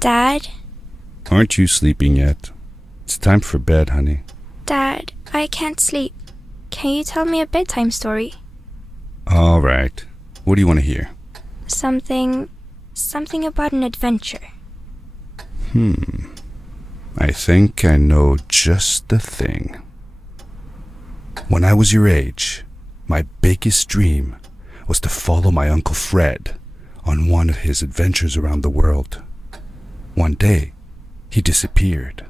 Dad? Aren't you sleeping yet? It's time for bed, honey. Dad, I can't sleep. Can you tell me a bedtime story? All right. What do you want to hear? Something about an adventure. I think I know just the thing. When I was your age, my biggest dream was to follow my Uncle Fred on one of his adventures around the world. One day, he disappeared.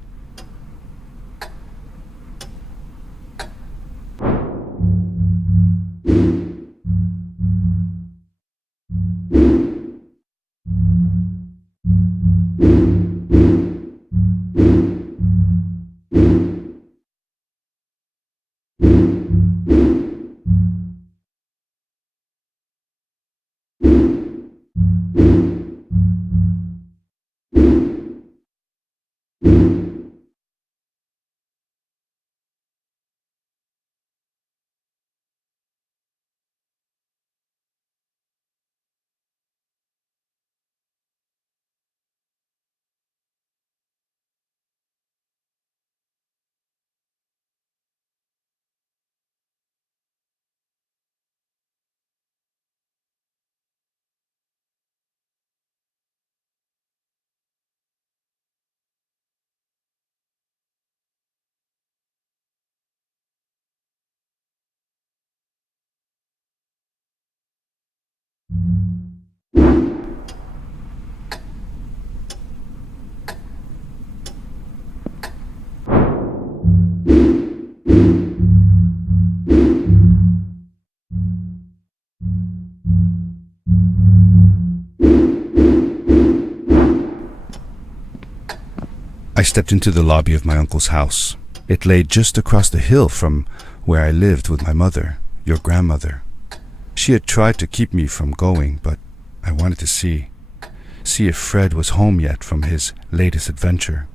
I stepped into the lobby of my uncle's house. It lay just across the hill from where I lived with my mother, your grandmother. She had tried to keep me from going, but I wanted to see if Fred was home yet from his latest adventure.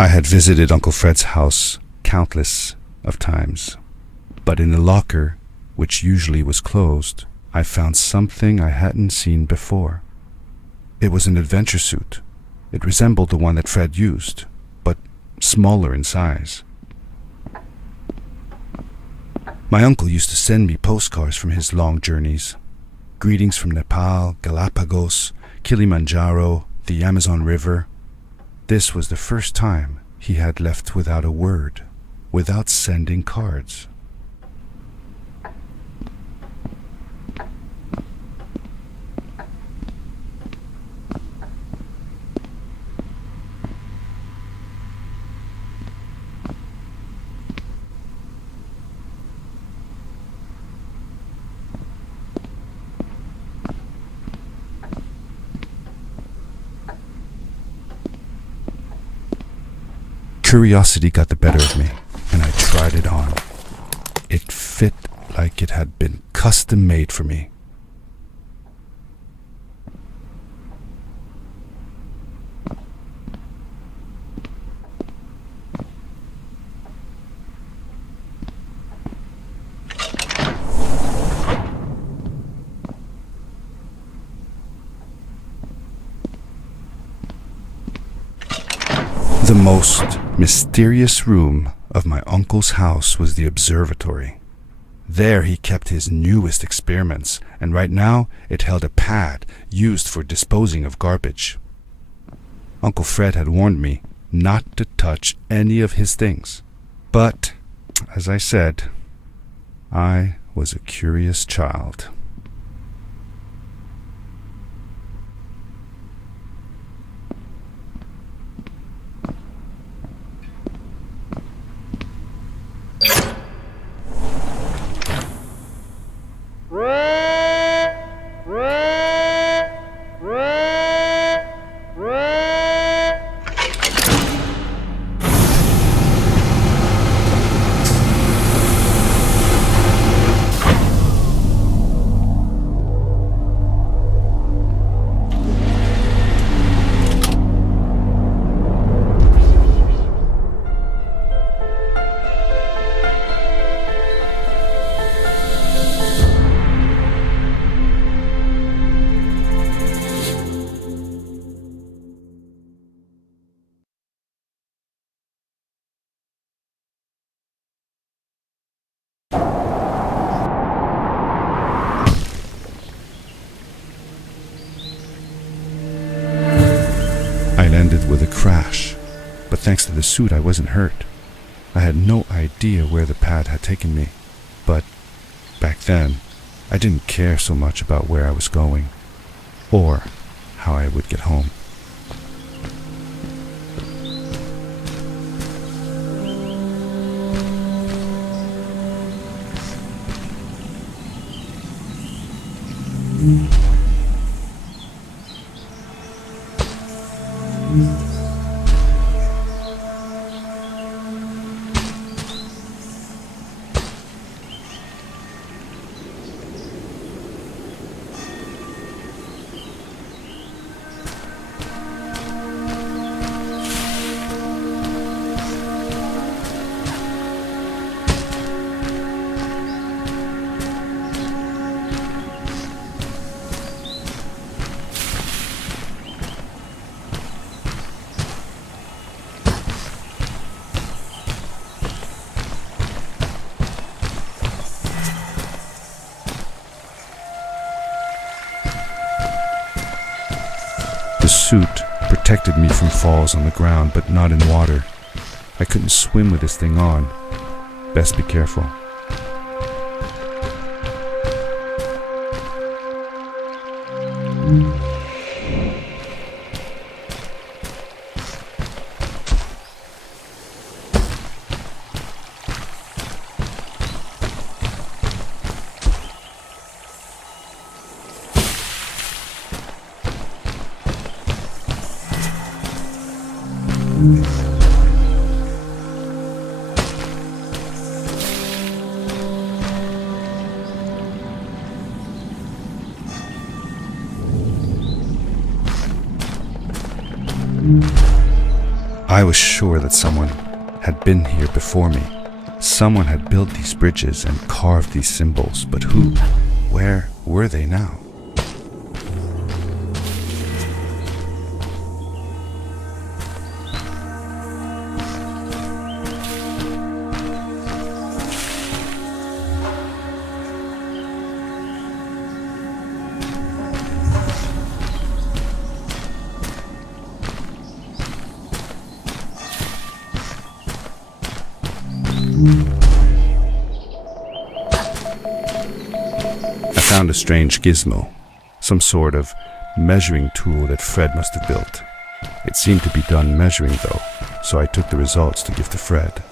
I had visited Uncle Fred's house countless of times, but in the locker, which usually was closed, I found something I hadn't seen before. It was an adventure suit. It resembled the one that Fred used, but smaller in size. My uncle used to send me postcards from his long journeys. Greetings from Nepal, Galapagos, Kilimanjaro, the Amazon River. This was the first time he had left without a word, without sending cards. Curiosity got the better of me, and I tried it on. It fit like it had been custom made for me. The most mysterious room of my uncle's house was the observatory. There he kept his newest experiments, and right now it held a pad used for disposing of garbage. Uncle Fred had warned me not to touch any of his things. But, as I said, I was a curious child. I landed with a crash, but thanks to the suit I wasn't hurt. I had no idea where the pad had taken me, but back then I didn't care so much about where I was going, or how I would get home. The suit protected me from falls on the ground, but not in water. I couldn't swim with this thing on. Best be careful. I was sure that someone had been here before me. Someone had built these bridges and carved these symbols, but who? Where were they now? I found a strange gizmo, some sort of measuring tool that Fred must have built. It seemed to be done measuring though, so I took the results to give to Fred.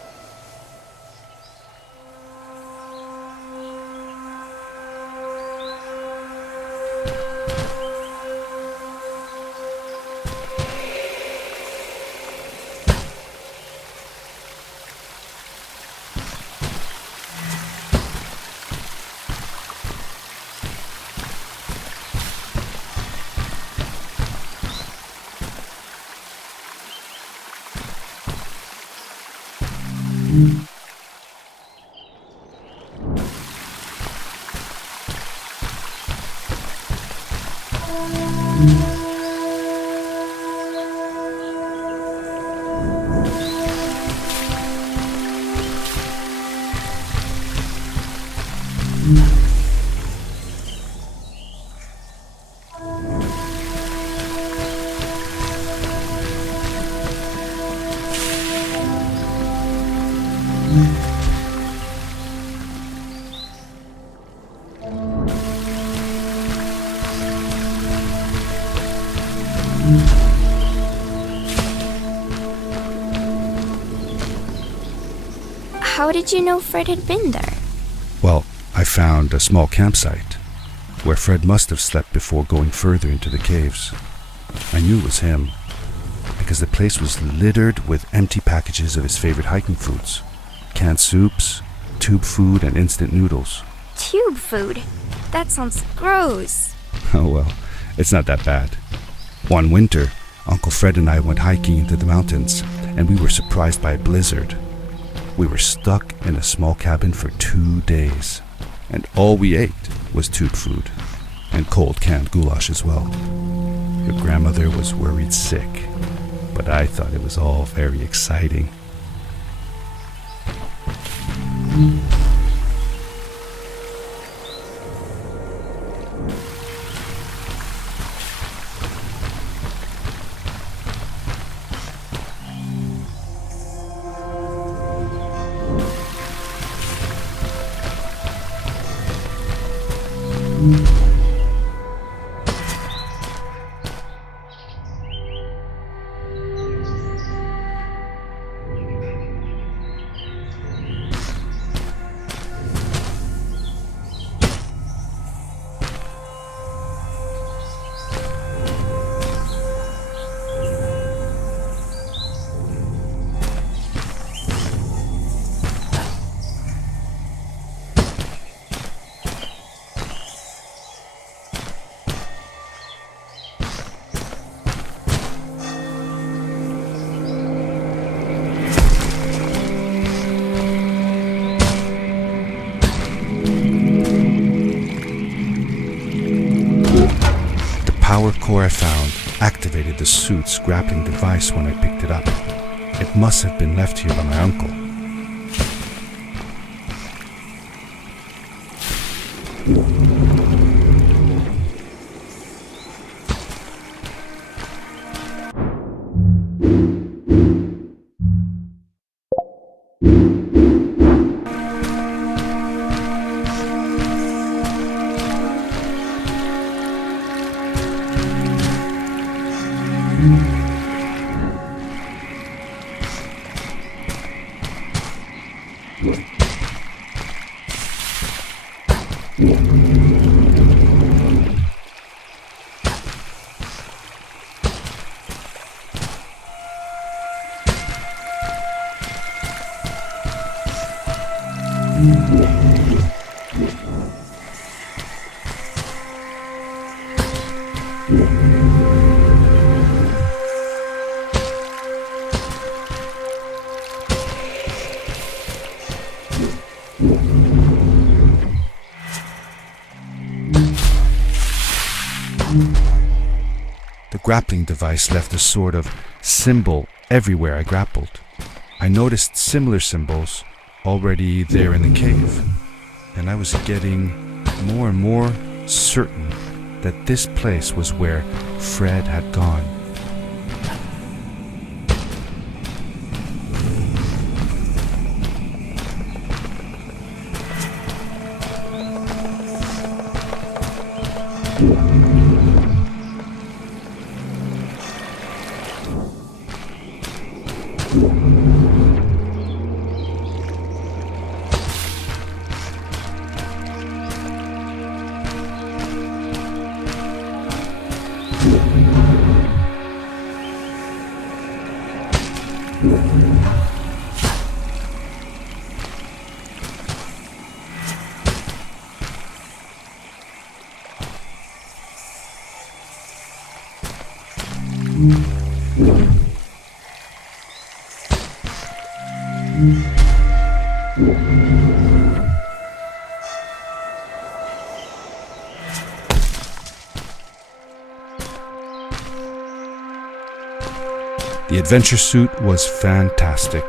How did you know Fred had been there? Well, I found a small campsite where Fred must have slept before going further into the caves. I knew it was him because the place was littered with empty packages of his favorite hiking foods. Canned soups, tube food, and instant noodles. Tube food? That sounds gross. Oh well, it's not that bad. One winter, Uncle Fred and I went hiking into the mountains, and we were surprised by a blizzard. We were stuck in a small cabin for 2 days, and all we ate was tube food, and cold canned goulash as well. Your grandmother was worried sick, but I thought it was all very exciting. Power core I found activated the suit's grappling device when I picked it up. It must have been left here by my uncle. grappling device left a sort of symbol everywhere I grappled. I noticed similar symbols already there in the cave, and I was getting more and more certain that this place was where Fred had gone. The adventure suit was fantastic.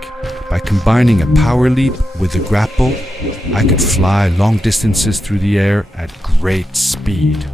By combining a power leap with a grapple, I could fly long distances through the air at great speed.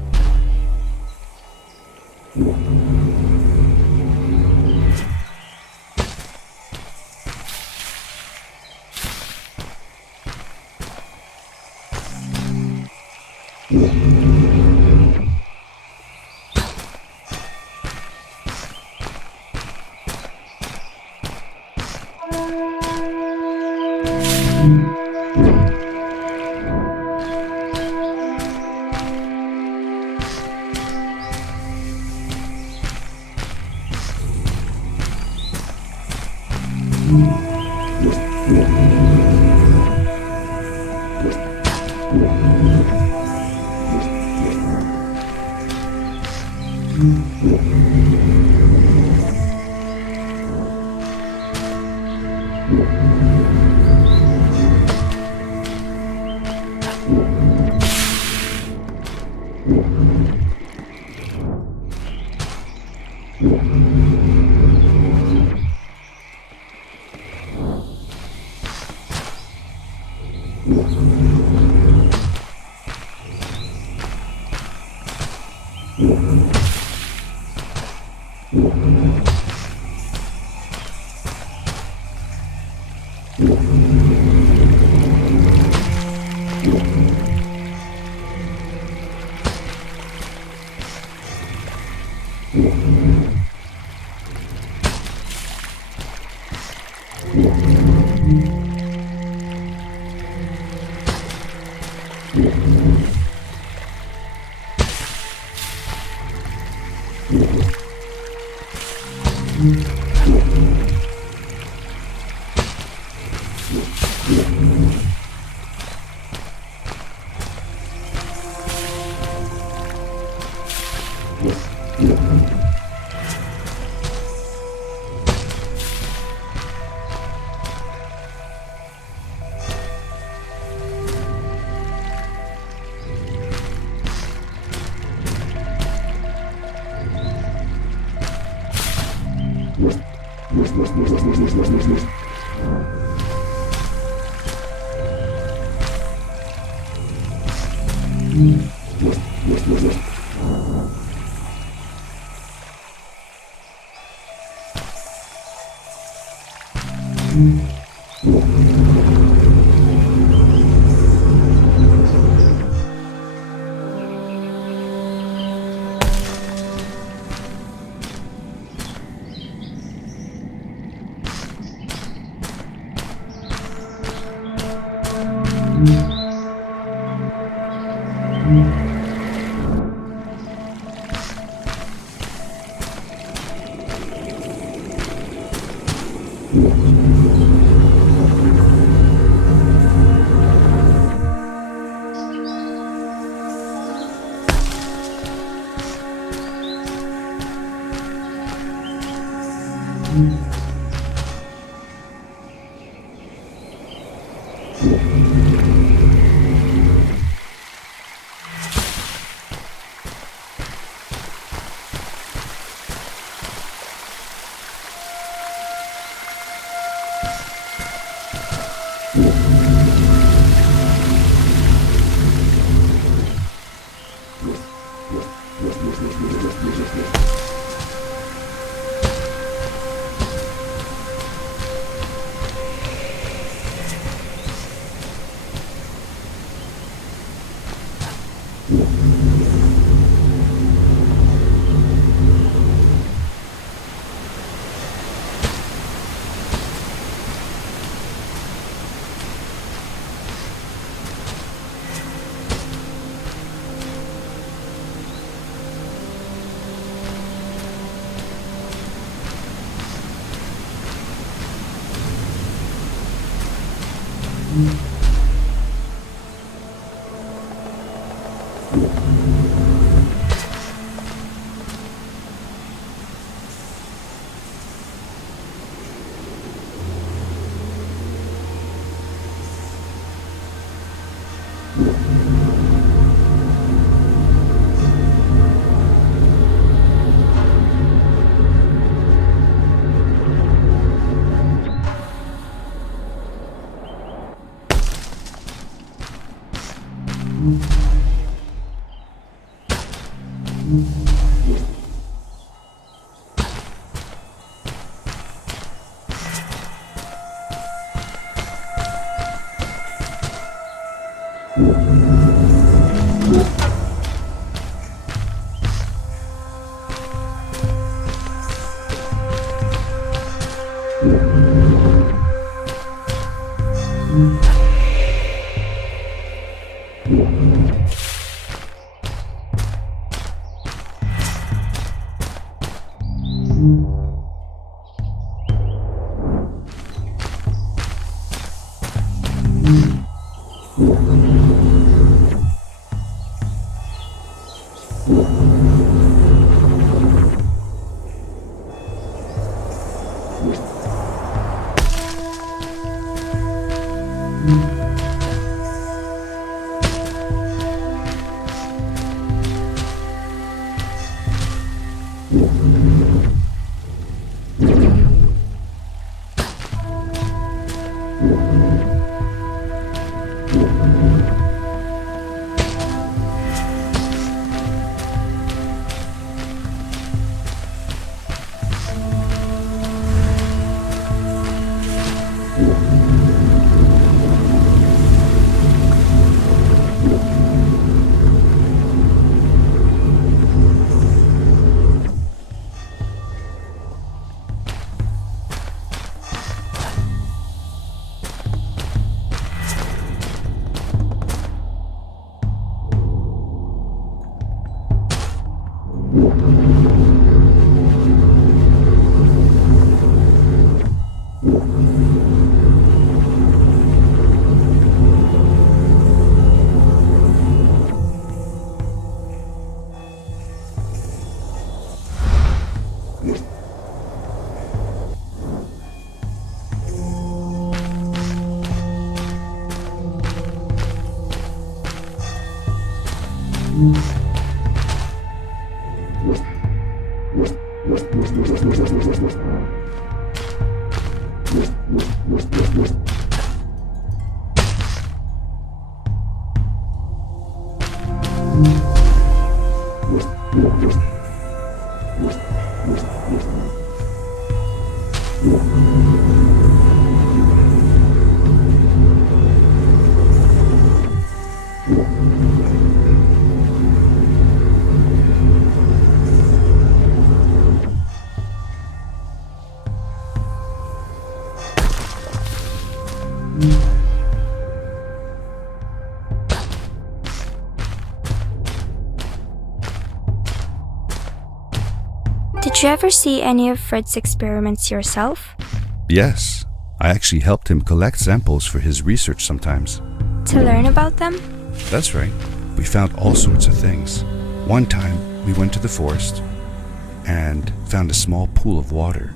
Did you ever see any of Fred's experiments yourself? Yes, I actually helped him collect samples for his research sometimes. To learn about them? That's right. We found all sorts of things. One time, we went to the forest and found a small pool of water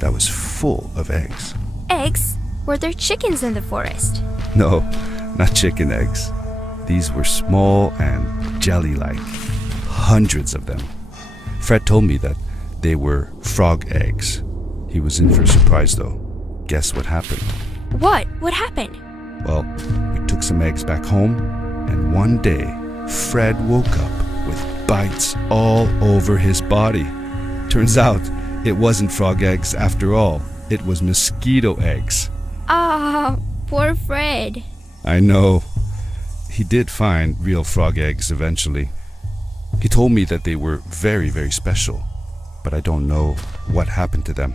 that was full of eggs. Eggs? Were there chickens in the forest? No, not chicken eggs. These were small and jelly-like. Hundreds of them. Fred told me that they were frog eggs. He was in for a surprise though. Guess what happened? What? What happened? Well, we took some eggs back home, and one day, Fred woke up with bites all over his body. Turns out, it wasn't frog eggs after all. It was mosquito eggs. Ah, poor Fred. I know. He did find real frog eggs eventually. He told me that they were very, very special, but I don't know what happened to them.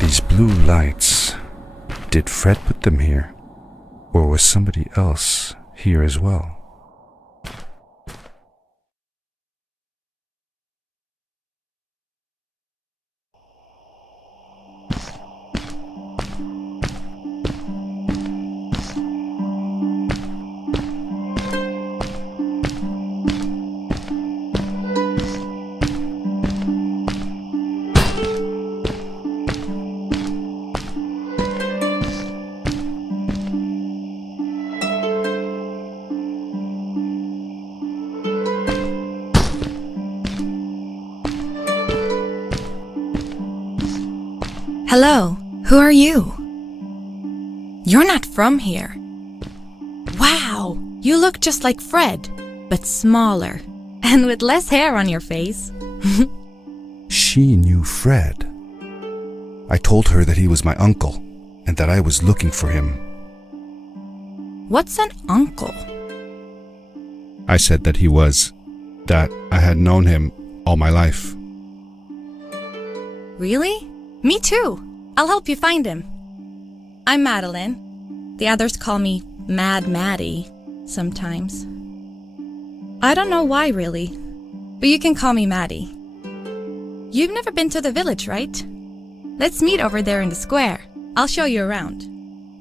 These blue lights. Did Fred put them here? Or was somebody else here as well? Hello, who are you? You're not from here. Wow, you look just like Fred, but smaller, and with less hair on your face. She knew Fred. I told her that he was my uncle, and that I was looking for him. What's an uncle? I said that I had known him all my life. Really? Me too. I'll help you find him. I'm Madeline. The others call me Mad Maddie sometimes. I don't know why really, but you can call me Maddie. You've never been to the village, right? Let's meet over there in the square. I'll show you around.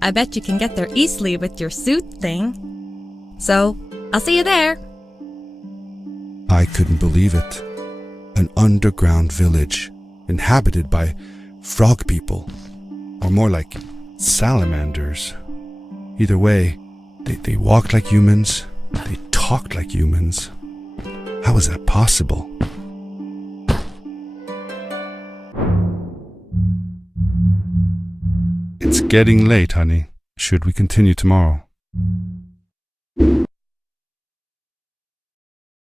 I bet you can get there easily with your suit thing. So, I'll see you there. I couldn't believe it. An underground village inhabited by frog people, or more like salamanders. Either way, they walked like humans, they talked like humans. How is that possible? It's getting late, honey. Should we continue tomorrow?